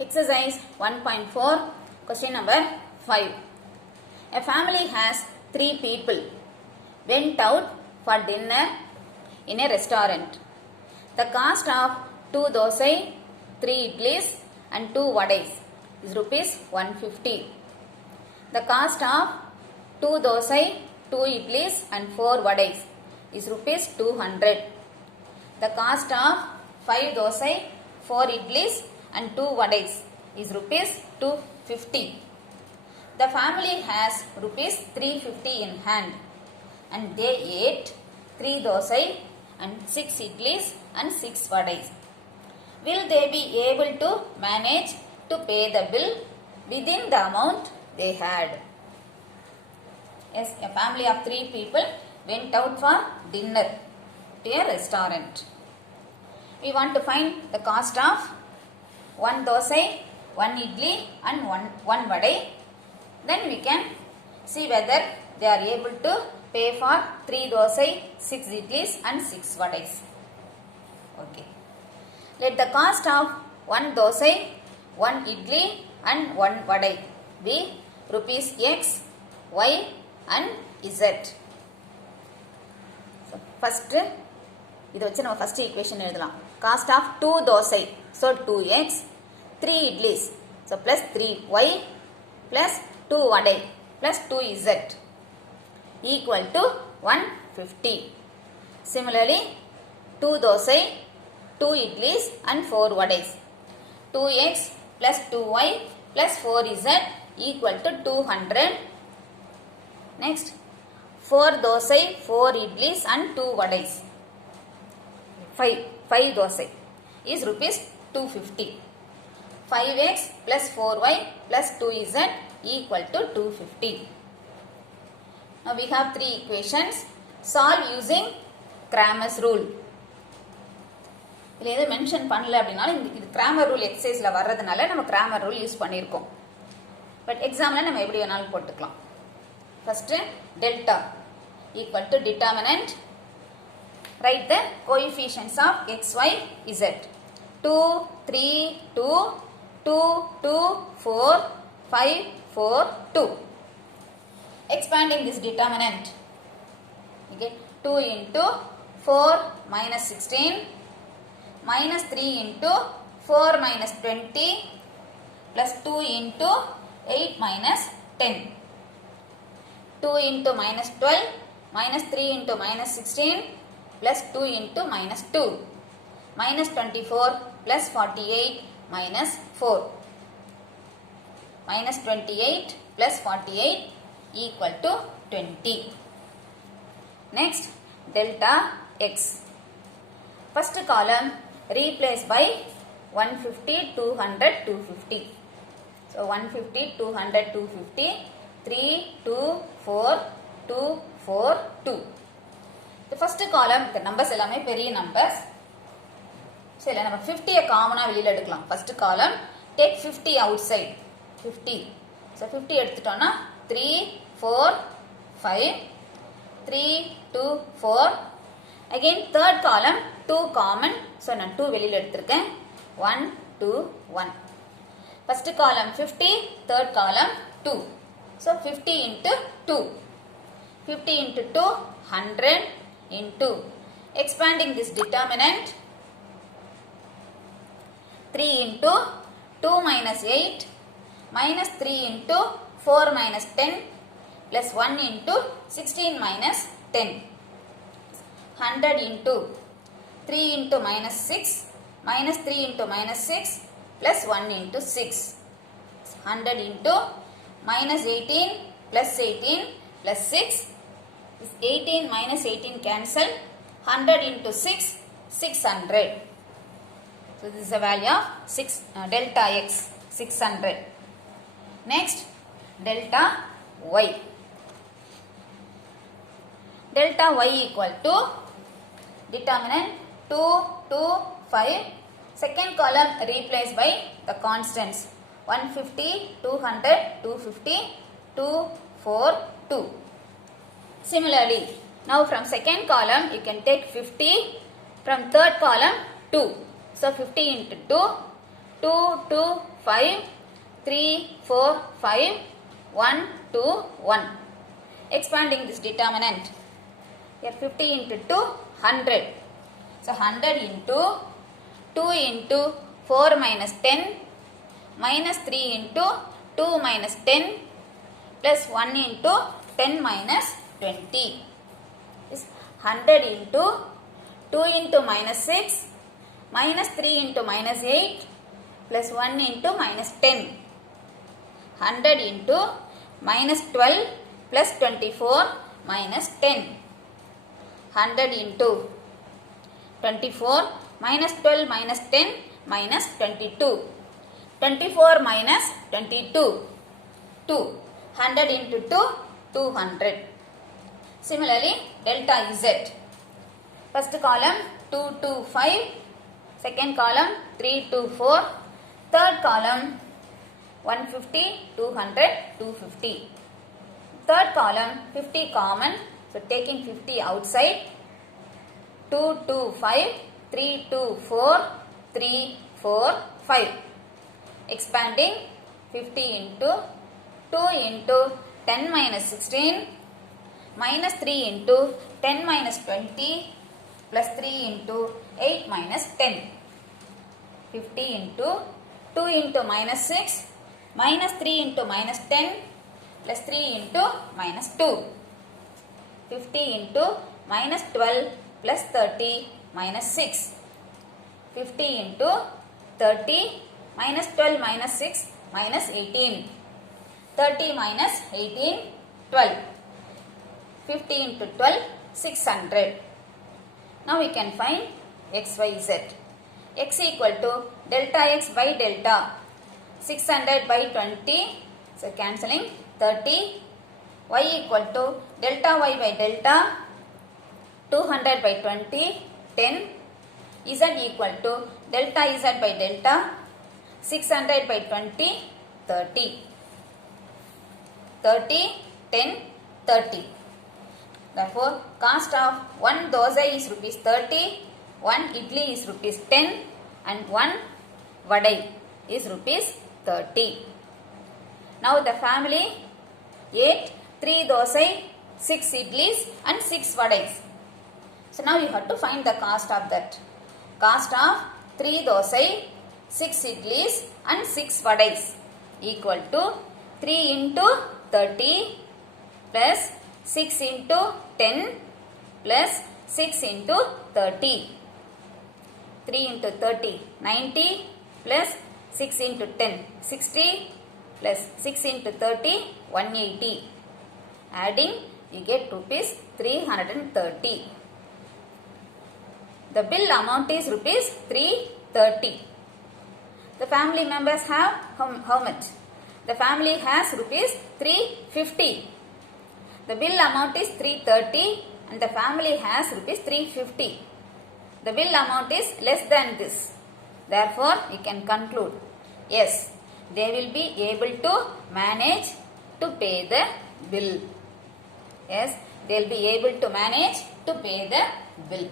Exercise 1.4, question number 5. A family has 3 people went out for dinner in a restaurant. The cost of 2 dosai, 3 idlis and 2 vadais is rupees 150. The cost of 2 dosai, 2 idlis and 4 vadais is rupees 200. The cost of 5 dosai, 4 idlis and 2 vadais is rupees 250. The family has rupees 350 in hand and they ate 3 dosai and 6 idlis and 6 vadais. Will they be able to manage to pay the bill within the amount they had? Yes, a family of 3 people went out for dinner to a restaurant. We want to find the cost of 1 dosai, 1 idli and 1 vadai. Then we can see whether they are able to pay for 3 dosai, 6 idlis and 6 vadais. Okay. Let the cost of 1 dosai, 1 idli and 1 vadai be rupees X, Y and Z. So first, இது வச்சு நம்ம first equation எழுதலாம். Cost of 2 dosai, so 2x, 3 idlis, so plus 3y plus 2 vadai plus 2z equal to 150. Similarly, 2 dosai, 2 idlis and 4 vadais. 2x plus 2y plus 4z equal to 200. Next, 4 dosai, 4 idlis and 2 vadais. 5 dosai is rupees 250. 5x plus 4y plus 2z equal to 250. Now we have 3 equations. Solve using Cramer's rule. இதில் எது mention பண்ணல அப்படின்னாலும் இது grammar rule எக்ஸசைஸில் வர்றதுனால நம்ம grammar rule use பண்ணியிருக்கோம். But எக்ஸாமில் நம்ம எப்படி வேணாலும் போட்டுக்கலாம். First delta equal to determinant. Write the coefficients of x, y, z. 2, 3, 2, 2, 2, 4, 5, 4, 2. Expanding this determinant. Okay. 2 into 4 minus 16 minus 3 into 4 minus 20 plus 2 into 8 minus 10. 2 into minus 12 minus 3 into minus 16 plus 2 into minus 2 minus 24 plus 48 minus 4 minus 28 plus 48 equal to 20. Next, delta x. First column replace by 150, 200, 250. So 150, 200, 250, 3, 2, 4, 2, 4, 2. The first column, the numbers எல்லாமே பெரிய numbers. So இல்ல நம்ம 50 காமனா வெளியில எடுக்கலாம். First column, take 50 outside. 50. So 50 எடுத்துட்டோம்னா 3, 4, 5, 3, 2, 4. Again third column, 2 common. So நான் 2 வெளியில எடுத்திருக்கேன். 1, 2, 1. First column 50, third column 2. So 50 into 2. 50 into 2, 100. Into expanding this determinant 3 into 2 minus 8 minus 3 into 4 minus 10 plus 1 into 16 minus 10. 100 into 3 into minus 6 minus 3 into minus 6 plus 1 into 6. 100 into minus 18 plus 18 plus 6. 18 minus 18 cancel. 100 into 6, 600. So this is the value of delta x, 600. Next, delta y. Delta y equal to determinant 2, 2, 5. Second column replaced by the constants 150, 200, 250, 2, 4, 2. Similarly, now from second column you can take 50, from third column 2. So 50 into 2, 2, 2, 5, 3, 4, 5, 1, 2, 1. Expanding this determinant. Here 50 into 2, 100. So 100 into 2 into 4 minus 10 minus 3 into 2 minus 10 plus 1 into 10 minus 20 is 100 into 2 into minus 6 minus 3 into minus 8 plus 1 into minus 10. 100 into minus 12 plus 24 minus 10. 100 into 24 minus 12 minus 10 minus 22. 24 minus 22. 2. 100 into 2, 200. Similarly, delta Z. First column 2, 2, 5. Second column 3, 2, 4. Third column 150, 200, 250. Third column 50 common. So taking 50 outside. 2, 2, 5. 3, 2, 4. 3, 4, 5. Expanding 50 into 2 into 10 minus 16 minus 3 into 10 minus 20 plus 3 into 8 minus 10. 50 into 2 into minus 6 minus 3 into minus 10 plus 3 into minus 2. 50 into minus 12 plus 30 minus 6. 50 into 30 minus 12 minus 6 minus 18. 30 minus 18, 12. 50 into 12, 600. Now we can find x, y, z. X equal to delta x by delta. 600 by 20. So cancelling 30. Y equal to delta y by delta. 200 by 20, 10. Z equal to delta z by delta. 600 by 20, 30. 30, 10, 30. Therefore, cost of one dosa is rupees 30, one idli is rupees 10 and one vadai is rupees 30. Now the family ate 3 dosai, 6 idlis and 6 vadais. So now you have to find the cost of that. Cost of 3 dosai, 6 idlis and 6 vadais equal to 3 into 30 plus 6 into 10 plus 6 into 30. 3 into 30, 90 plus 6 into 10, 60 plus 6 into 30, 180. Adding, you get rupees 330. The bill amount is rupees 330. The family members have how much? The family has rupees 350. The bill amount is 330 and the family has rupees 350. The bill amount is less than this. Therefore, we can conclude, yes, they will be able to manage to pay the bill. Yes, they will be able to manage to pay the bill.